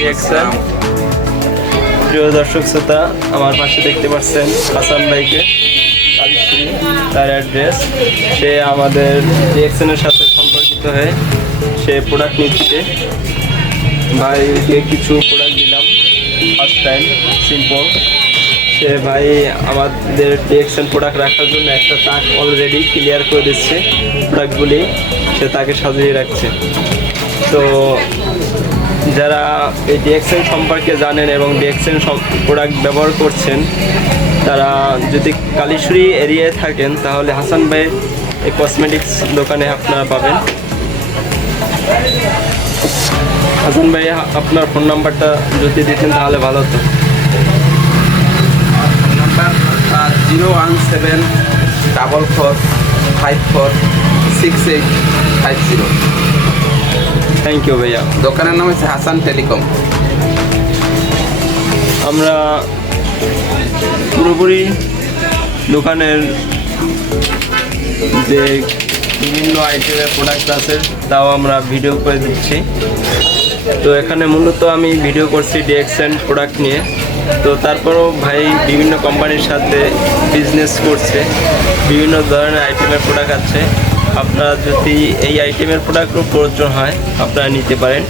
DXL. প্রিয় দর্শক শ্রোতা, আমার পাশে দেখতে পাচ্ছেন হাসান ভাইকে, কালীশ্রী তার অ্যাড্রেস। সে আমাদের ডিএক্সএলের সাথে সম্পর্কিত হয়ে সে প্রোডাক্ট নিচ্ছে। ভাইকে কিছু প্রোডাক্ট দিলাম ফার্স্ট টাইম, সিম্পল। সে ভাই আমাদের ডিএক্সএল প্রোডাক্ট রাখার জন্য একটা তাক অলরেডি ক্লিয়ার করে দিচ্ছে। প্রোডাক্টগুলি সে তাকে সাজিয়ে রাখছে। তো যারা এই ডিএক্সএল সম্পর্কে জানেন এবং ডিএক্সএল প্রোডাক্ট ব্যবহার করছেন, তারা যদি কালীশ্বরী এরিয়ায় থাকেন তাহলে হাসান ভাই এই কসমেটিক্স দোকানে আপনারা পাবেন। হাসান ভাই, আপনার ফোন নাম্বারটা যদি দিতেন তাহলে ভালো হতো। নাম্বার 01744546850। থ্যাংক ইউ ভাইয়া। দোকানের নাম হচ্ছে হাসান টেলিকম। আমরা পুরোপুরি দোকানের যে বিভিন্ন আইটেমের প্রোডাক্ট আছে তাও আমরা ভিডিও করে দিচ্ছি। তো এখানে মূলত আমি ভিডিও করছি ডিএক্সএল প্রোডাক্ট নিয়ে। তো তারপরও ভাই বিভিন্ন কোম্পানির সাথে বিজনেস করছে, বিভিন্ন ধরনের আইটেমের প্রোডাক্ট আছে। আপনারা যদি এই আইটেমের প্রোডাক্টও প্রয়োজন হয় আপনারা নিতে পারেন।